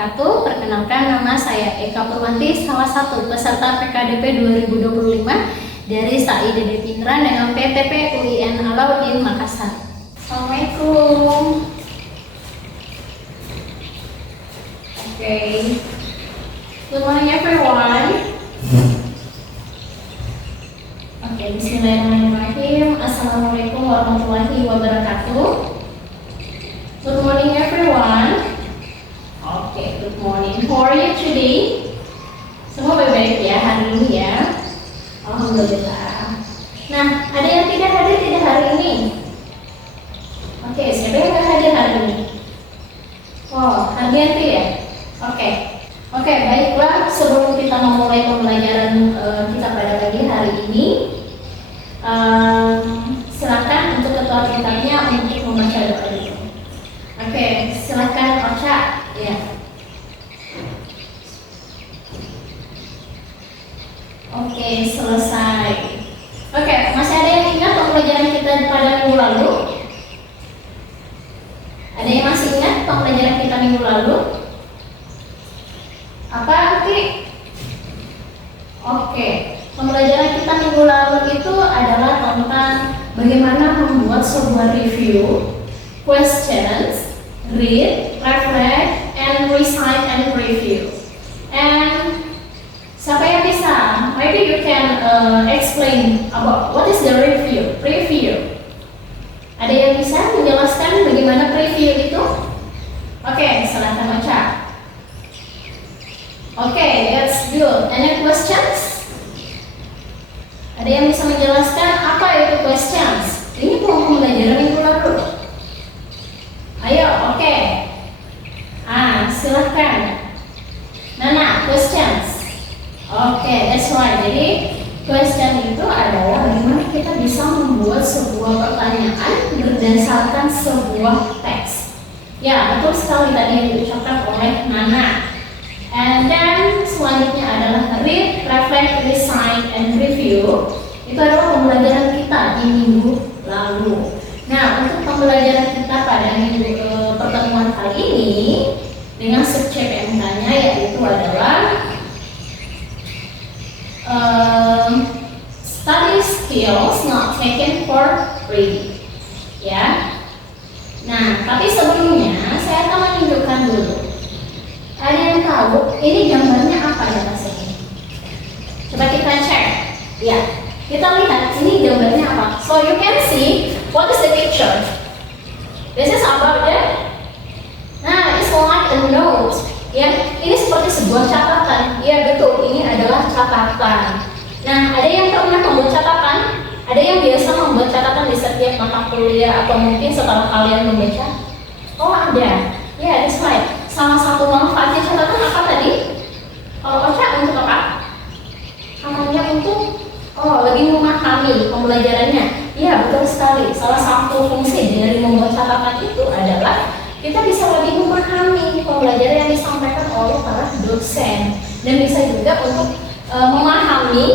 wabarakatuh. Perkenalkan, nama saya Eka Purwanti, salah satu peserta PKDP 2025 dari SAI Dede Pinran dengan PTP UIN Alauddin Makassar. Assalamualaikum. Okay. Good morning everyone. Okay, bismillahirrahmanirrahim. Assalamualaikum warahmatullahi wabarakatuh. Good morning everyone. Okay, good morning. How are you today? Semua baik-baik ya hari ini ya. Alhamdulillah. Nah, ada yang tidak hadir hari ini? Oke, siapa yang tidak hadir hari ini? Oh, Hardianti ya? Oke, baiklah. Sebelum kita memulai pembelajaran kita pada pagi hari ini, silakan untuk ketua tingkatnya untuk membaca doa dulu. Oke, silakan Ocha. Ya. Oke, selesai. Oke, masih ada yang ingat pembelajaran kita pada minggu lalu? Ada yang masih ingat pembelajaran kita minggu lalu? Apa, Oke? Oke, pembelajaran kita minggu lalu itu adalah tentang bagaimana membuat sebuah review, questions, read, reflect, and recite and review. And siapa yang bisa? Maybe you can explain about what is the review. Preview. Ada yang bisa menjelaskan bagaimana preview itu? Oke, silakan baca. Oke, that's good. Any questions? Ada yang bisa menjelaskan apa itu questions? Ini pembelajaran minggu lalu. Ayo, oke. Silakan. Nana, questions. Oke, that's right. Jadi question itu adalah bagaimana kita bisa membuat sebuah pertanyaan berdasarkan sebuah teks. Ya, betul sekali tadi yang diucapkan oleh Nana. And then selanjutnya adalah read, reflect, recite, and review. Itu adalah pembelajaran kita di minggu lalu. Nah, untuk pembelajaran kita pada pertemuan kali ini dengan sub-CPMK-nya yaitu adalah study skills not taken for reading. Ya. Nah, tapi sebelumnya saya akan menunjukkan dulu. Ada yang tahu ini gambarnya apa di atas ini? Coba kita cek. Ya, kita lihat ini gambarnya apa. So you can see what is the picture. This is about the. Nah, it's like a note. Ya, ini seperti sebuah catatan. Ya betul, ini adalah catatan. Nah, ada yang pernah membuat catatan? Ada yang biasa membuat catatan di setiap mata kuliah atau mungkin setelah kalian membaca? Oh ada. Ya, that's right. Salah satu manfaatnya catatan apa tadi? Kalau Ocha untuk apa? Namanya untuk lebih memahami pembelajarannya. Iya betul sekali. Salah satu fungsi dari membuat catatan itu adalah kita bisa lebih memahami pembelajaran yang disampaikan oleh para dosen dan bisa juga untuk memahami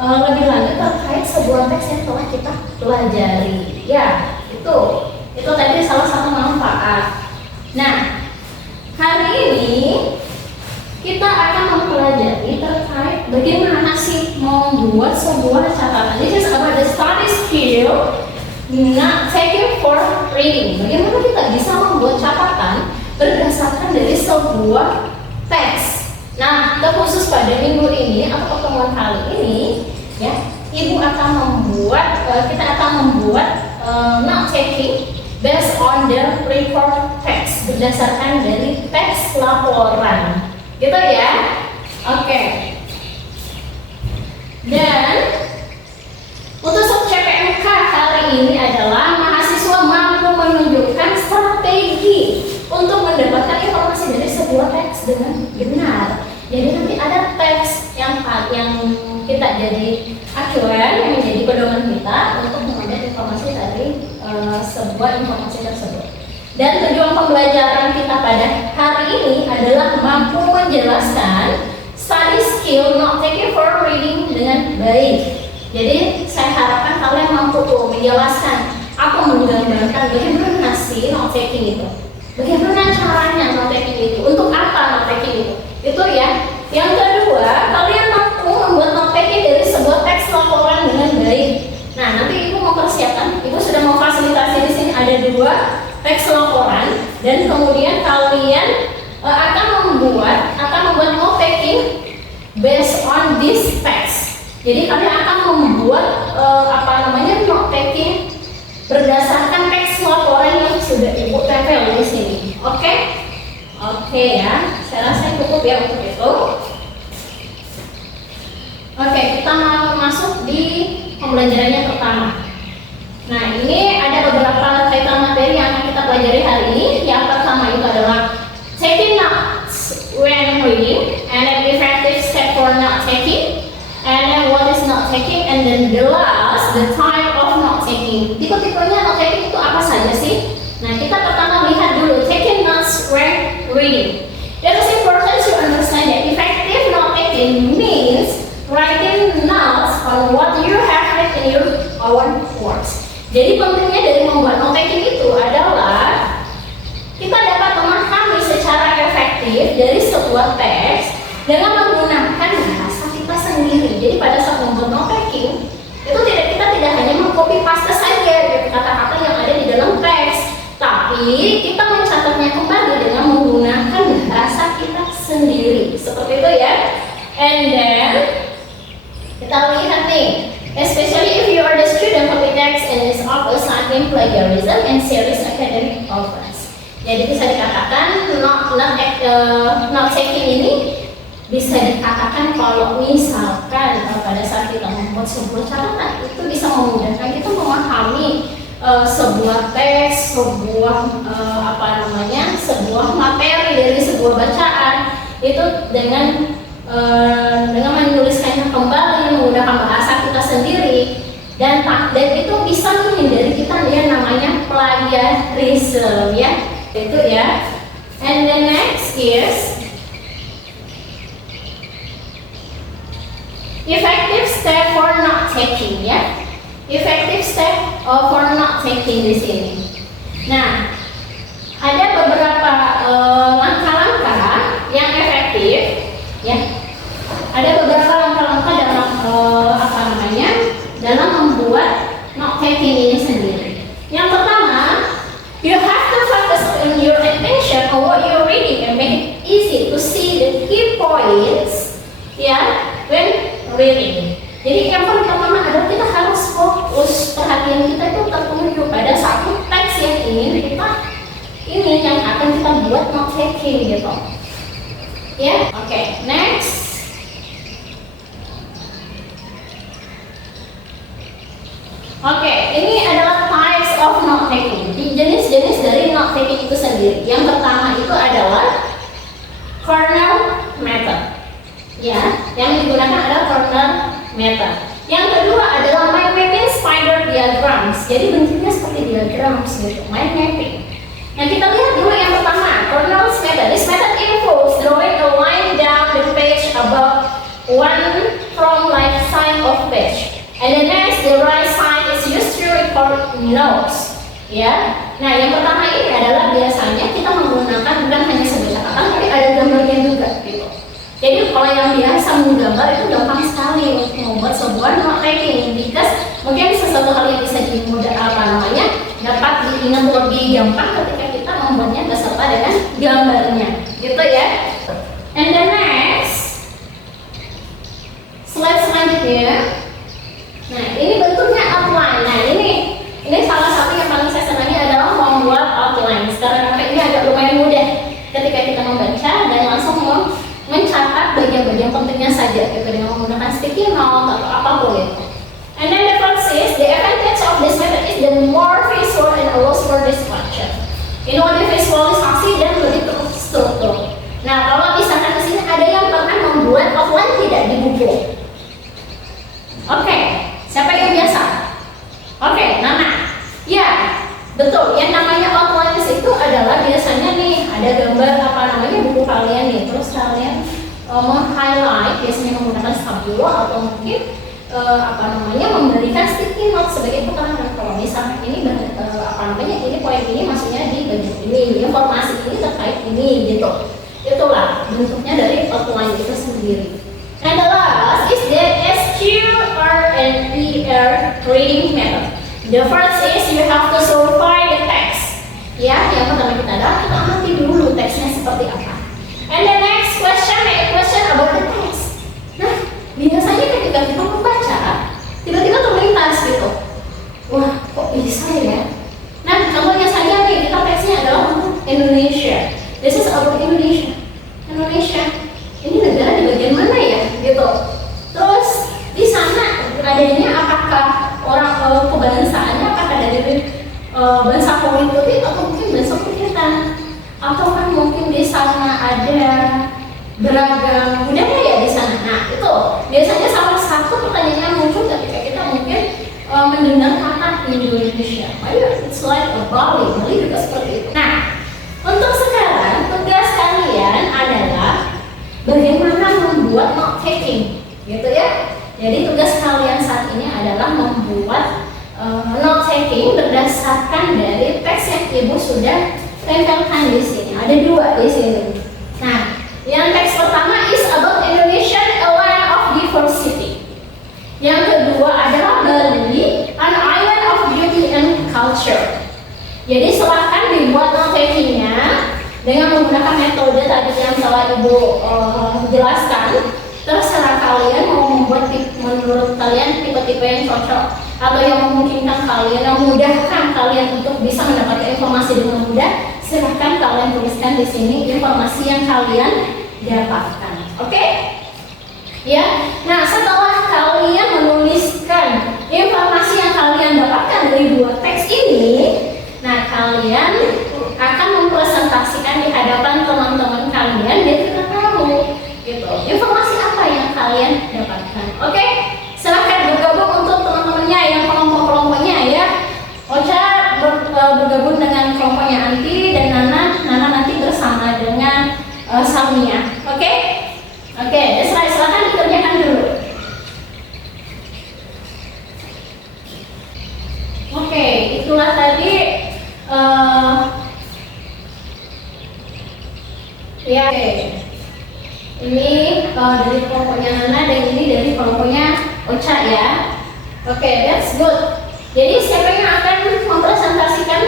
lebih lanjut terkait sebuah teks yang telah kita pelajari. Ya, itu tadi salah satu manfaat. Nah, hari ini kita akan mempelajari terkait bagaimana sih membuat sebuah catatan. This is about the study skill not taken for reading. Bagaimana kita bisa membuat catatan berdasarkan dari sebuah teks. Nah, terkhusus pada minggu ini atau pertemuan kali ini, ya, kita akan membuat not taking based on the report text, berdasarkan dari teks laporan, gitu ya. Oke. Dan untuk sub-CPMK kali ini adalah mahasiswa mampu menunjukkan strategi untuk mendapatkan informasi dari sebuah teks dengan benar. Jadi nanti ada teks yang kita jadi acuan, yang menjadi pedoman kita untuk mengambil informasi dari sebuah informasi tersebut. Dan tujuan pembelajaran kita pada hari ini adalah mampu menjelaskan study skill not taken for reading dengan baik. Jadi saya harapkan kalian mampu menjelaskan atau menggambarkan bagaimana sih not taking itu. Bagaimana caranya note taking itu? Untuk apa note taking itu? Itu ya. Yang kedua, kalian mampu membuat note taking dari sebuah teks laporan dengan baik. Nah, nanti ibu mau persiapkan. Ibu sudah mau fasilitasi di sini ada 2 teks laporan dan kemudian kalian akan membuat note taking based on this text. Jadi kalian akan membuat note taking berdasarkan teks laporan yang sudah ibu tempel di sini. Oke? Oke ya. Saya rasa cukup ya untuk itu. Oke, kita mau masuk di pembelajaran yang pertama. Nah, ini ada beberapa kaitan materi yang akan kita pelajari hari ini. Yang pertama itu adalah taking notes when reading, and an effective step for not taking, and then what is not taking, and then the last, the type of not taking. Tipe-tipenya not taking itu apa saja sih? Nah, kita pertama lihat dulu taking notes when reading. It is important to understand that effective not taking means writing notes on what you have read in your own words. Jadi pentingnya dari membuat note taking itu adalah kita dapat memahami secara efektif dari sebuah teks dengan menggunakan bahasa kita sendiri. Jadi pada saat membuat note taking itu kita tidak hanya mengcopy paste saja kata-kata yang ada di dalam teks, tapi kita mencatatnya kembali dengan menggunakan bahasa kita sendiri. Seperti itu ya. And then kita lihat nih, especially if you are the student of the text and is of assignment plagiarism and serious academic offense. Jadi bisa dikatakan not taking ini bisa dikatakan kalau misalkan pada saat kita membuat sebuah catatan itu bisa memudahkan kita memahami sebuah teks, sebuah materi dari sebuah bacaan itu dengan menuliskannya kembali menggunakan bahasa kita sendiri dan itu bisa menghindari kita yang namanya plagiarism ya, itu ya. And the next is effective step for not taking ya. Effective step for not taking di sini. Nah, ada beberapa langkah-langkah yang efektif ya. Ada beberapa langkah-langkah dalam membuat note taking ini sendiri. Yang pertama, you have to focus on your attention on what you're reading and make it easy to see the key points ya when reading. Jadi yang paling pertama adalah kita harus fokus perhatian kita itu tertuju pada satu teks yang akan kita buat note taking gitu. Ya, oke. Next. Oke, ini adalah types of note taking. Jenis-jenis dari note taking itu sendiri. Yang pertama itu adalah Cornell method. Ya, yang digunakan adalah Cornell method. Yang kedua adalah mind mapping spider diagrams. Jadi bentuknya seperti diagrams gitu, mind mapping. Nah, kita lihat dulu yang pertama, Cornell's method. This method involves drawing a line down the page about one from left side of page. And the next, the right side is used to record notes. Ya, nah yang pertama ini adalah biasanya kita menggunakan bukan hanya sebuah catatan, tapi ada gambarnya juga gitu. Jadi kalau yang biasa menggambar itu gampang sekali untuk membuat sebuah note taking, because mungkin sesuatu hal yang bisa dapat diingat lebih gampang ketika kita membuatnya beserta dengan gambarnya, gitu ya. And the next, slide selanjutnya. Nah, ini bentuknya outline. Nah, ini salah satu yang paling saya senangi adalah membuat outline. Karena ini agak lumayan mudah ketika kita membaca dan langsung mencatat bagian-bagian pentingnya saja gitu dengan menggunakan sticky note atau apapun itu. And then the first is the advantage of this method is the more visual and allows for discussion. Ini lebih visualisasi dan lebih terstruktur. Nah, kalau misalkan di sini ada yang pernah membuat outline tidak di buku. Oke. Siapa yang biasa? Oke, Nana. Ya, betul. Yang namanya outline itu adalah biasanya nih ada gambar buku kalian nih. Terus kalian meng-highlight biasanya menggunakan stabilo atau mungkin memberikan sticky note sebagai keterangan kalau misalnya ini ini poin ini maksudnya di bagian ini ini, informasi ini terkait ini gitu. Itulah bentuknya dari outline itu sendiri. And the last is the SQR and ER reading method. The first is you have to survey the text. Ya, yang pertama kita amati dulu teksnya seperti apa. And the next question about the text. Nah, biasanya ketika kita membaca, tiba-tiba terlintas gitu. Wah, kok bisa ya? Nah, contohnya saja nih, kita teksnya adalah untuk Indonesia. This is about Indonesia. Indonesia. Ini negara di bagian mana ya? Gitu. Terus di sana adanya apakah orang kebangsaannya apakah dari bangsa Korea Putih atau mungkin bangsa Kukitan? Atau kan mungkin di sana ada beragam budaya ya di sana. Nah, itu biasanya salah satu pertanyaan yang muncul ketika kita mungkin mendengar kata Indonesia. It's like a Bali juga seperti itu. Nah, untuk sekarang tugas kalian adalah bagaimana membuat note taking, gitu ya. Jadi tugas kalian saat ini adalah membuat note taking berdasarkan dari teks yang ibu sudah tempelkan di sini. Ada dua di sini. Nah, yang teks pertama is about Indonesia, a land of diversity. Yang kedua adalah Bali, an island of beauty and culture. Jadi silakan dibuat note takingnya dengan menggunakan metode tadi yang telah ibu jelaskan. Terserah kalian mau membuat menurut kalian tipe-tipe yang cocok atau yang memungkinkan kalian, yang memudahkan kalian untuk bisa mendapatkan informasi dengan mudah. Silahkan kalian tuliskan di sini informasi yang kalian dapatkan. Oke? Ya. Nah, setelah kalian menuliskan informasi yang kalian dapatkan dari dua teks ini, nah kalian akan mempresentasikan di hadapan teman-teman kalian dan kita tahu gitu informasi apa yang kalian dapatkan. Oke? Silahkan bergabung untuk teman-temannya yang kelompok-kelompoknya ya. Ocha bergabung dengan kelompoknya Anti dan Nana nanti bersama dengan Salmia. Oke? Oke, silahkan dikerjakan dulu. Oke, itulah tadi ya. Ini dari kelompoknya Nana dan ini dari kelompoknya Ocha ya. Oke, that's good. Jadi siapa yang akan mempresentasikan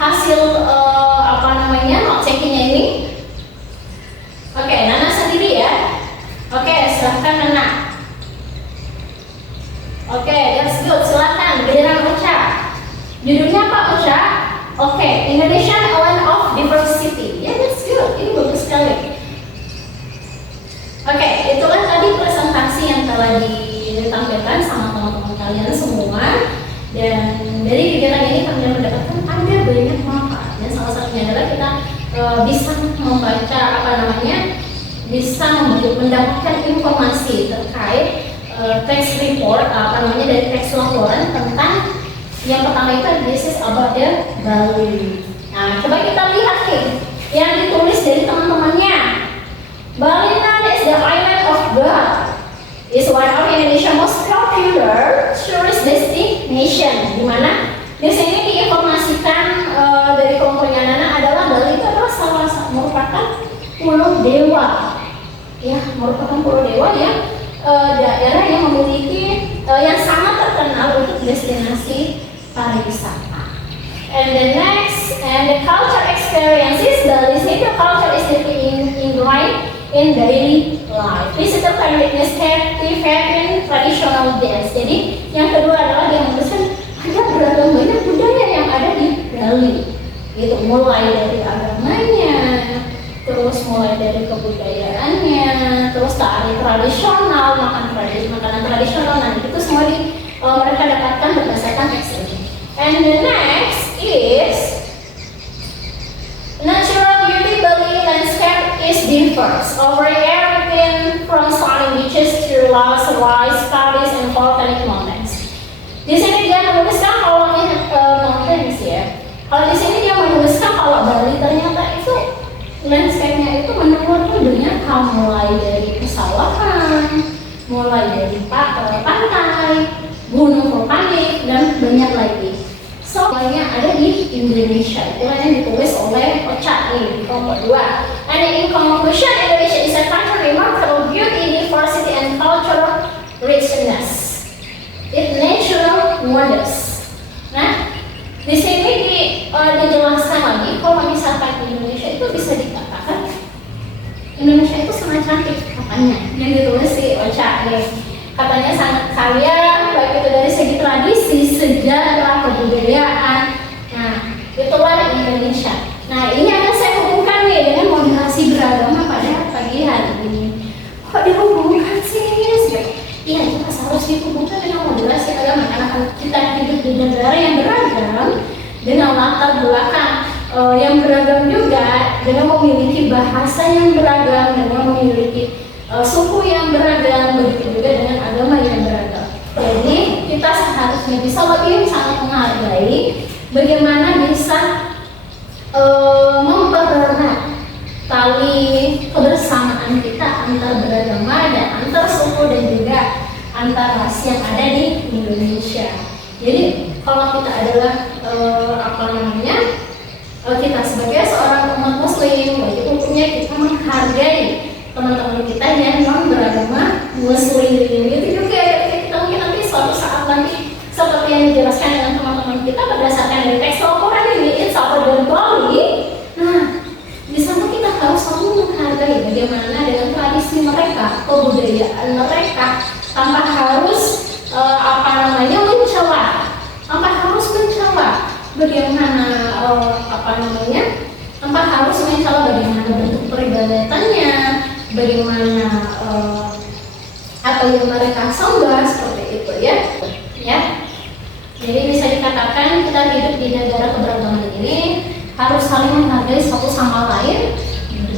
hasil note takingnya ini? Oke, Nana sendiri ya. Oke, silahkan Nana. Oke, that's good. Silahkan giliran Ocha. Judulnya apa Ocha? Oke, Indonesia a land of diversity. Ya, that's good. Ini bagus sekali. Oke, itulah tadi presentasi yang telah ditampilkan sama teman-teman kalian semua. Dan dari kegiatan ini kalian mendapatkan ada banyak manfaat. Dan salah satunya adalah kita bisa membaca bisa mendapatkan informasi terkait teks report dari teks laporan tentang yang pertama itu this is about the Bali. Nah, coba kita lihat nih yang ditulis dari teman-temannya. Bali is the island of God. Is one of Indonesia's most popular tourist destination. Di mana di sini diinformasikan dari kelompoknya Nana adalah Bali itu adalah merupakan pulau dewa. Ya, merupakan pulau dewa yang daerah yang memiliki yang sangat terkenal untuk destinasi pariwisata. And the next the culture experiences, Bali City culture is deeply ingrained in daily life. Visitor can witness happy fashion, traditional dance. Jadi yang kedua adalah dia menuliskan ada beragam banyak budaya yang ada di Bali. Itu mulai dari agamanya, terus mulai dari kebudayaannya, terus tari tradisional, makanan tradisional. Nah, itu semua mereka dapatkan berdasarkan teks ini. And the next is natural beauty. Bali landscape is diverse, over everything from stunning beaches to lush rice paddies and volcanic mountains. Di sini dia menuliskan kalau mountains ya. Kalau di sini dia menuliskan kalau Bali ternyata itu landscape-nya itu menurut banyak hal, mulai dari pesawahan, mulai dari pantai, gunung vulkanik dan banyak lagi. So lainnya ada di Indonesia. Itu yang ditulis oleh Ocha nih di kelompok 2. And in conclusion, Indonesia is a country remarkable beauty, diversity, and cultural richness. It natural wonders. Nah, di sini dijelaskan lagi kalau misalkan Indonesia itu bisa dikatakan Indonesia itu sangat cantik katanya, yang ditulis si Ocha nih. Katanya sangat kaya, baik itu dari segi tradisi, sejarah, kebudayaan. Nah, itulah Indonesia. Nah, ini akan saya hubungkan nih dengan moderasi beragama pada pagi hari ini. Kok dihubungkan sih? Iya, itu harus dihubungkan dengan moderasi agama karena kita hidup di negara yang beragam dengan latar belakang yang beragam juga, dengan memiliki bahasa yang beragam, dengan memiliki suku yang beragam, begitu juga dengan agama yang beragam. Jadi kita seharusnya bisa lebih sangat menghargai bagaimana bisa mempererat tali kebersamaan kita antar beragama dan antar suku dan juga antar ras yang ada di Indonesia. Jadi kalau kita adalah kita sebagai seorang umat muslim, wajib hukumnya kita menghargai teman-teman kita yang non beragama muslim. Itu juga kita mungkin nanti suatu saat nanti seperti yang dijelaskan dengan teman-teman kita berdasarkan dari teks Al-Quran ini, Insya Allah dan Bali. Nah, di sana kita harus selalu menghargai bagaimana dengan tradisi mereka, kebudayaan mereka, tanpa harus mencela, tanpa harus mencela bagaimana tanpa harus mencela bagaimana bentuk peribadatannya, bagaimana apa yang mereka sembah, seperti itu ya. Jadi bisa dikatakan kita hidup di negara keberagaman ini harus saling menghargai satu sama lain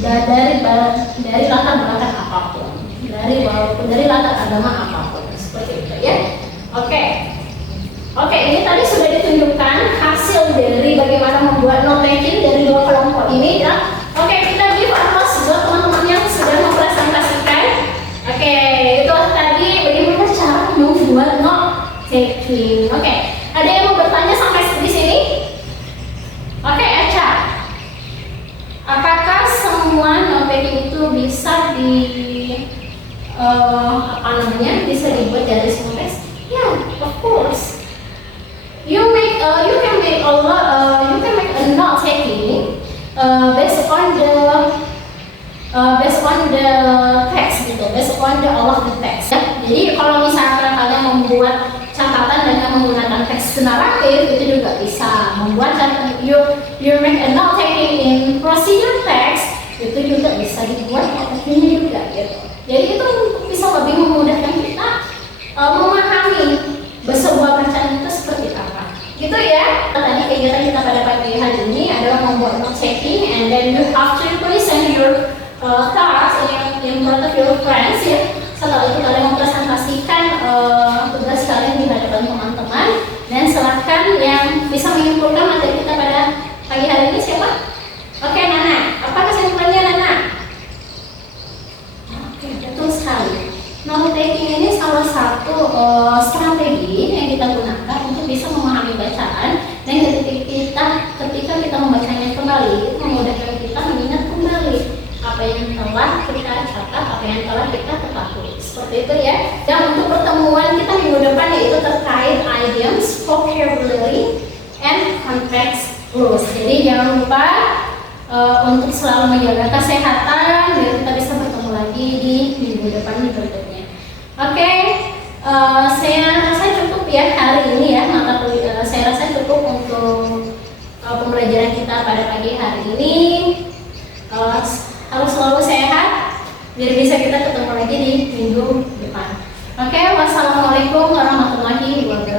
dari latar belakang apapun, dari latar agama apapun, seperti itu ya. Oke, ini tadi sudah ditunjukkan hasil dari bagaimana membuat note taking dari dua kelompok ini ya. Oke, kita give applause buat teman-teman yang sudah mempresentasikan. Oke, itu tadi bagaimana cara membuat note taking. Oke, ada yang mau bertanya sampai di sini? Oke, Echa, apakah semua note taking itu bisa bisa dibuat dari semua teks? Ya, of course. You can make a note taking based on the text gitu, based on all of the text. Ya. Jadi kalau misalkan kalian membuat catatan dengan menggunakan teks naratif itu juga bisa. Membuat catatan you make a note taking in procedure text itu juga bisa dibuat note-nya juga gitu. Jadi itu bisa lebih memudahkan kita memahami sebuah bacaan itu seperti apa. Gitu ya. Tadi kegiatan kita pada pagi hari ini adalah membuat note taking, and then you have to present your task in front of your friends ya. Setelah itu kalian mempresentasikan tugas kalian di hadapan teman-teman, dan silakan yang bisa menyimpulkan materi kita pada pagi hari ini siapa? Oke, Nana. Apa kesimpulannya, Nana? Oke, betul sekali. Note taking ini salah satu strategi yang kita gunakan untuk bisa memahami bacaan, dan ketika kita membacanya kembali, itu memudahkan kita mengingat kembali apa yang telah kita catat, apa yang telah kita ketahui. Seperti itu ya. Dan untuk pertemuan kita minggu depan yaitu terkait idioms, vocabulary, and context clues. Jadi jangan lupa untuk selalu menjaga kesehatan biar kita bisa bertemu lagi di minggu depan berikutnya. Oke, saya rasa cukup ya hari ini ya mata kuliah. Saya rasa cukup untuk pembelajaran kita pada pagi hari ini. Harus selalu sehat biar bisa kita ketemu lagi di minggu depan. Oke, wassalamualaikum warahmatullahi wabarakatuh.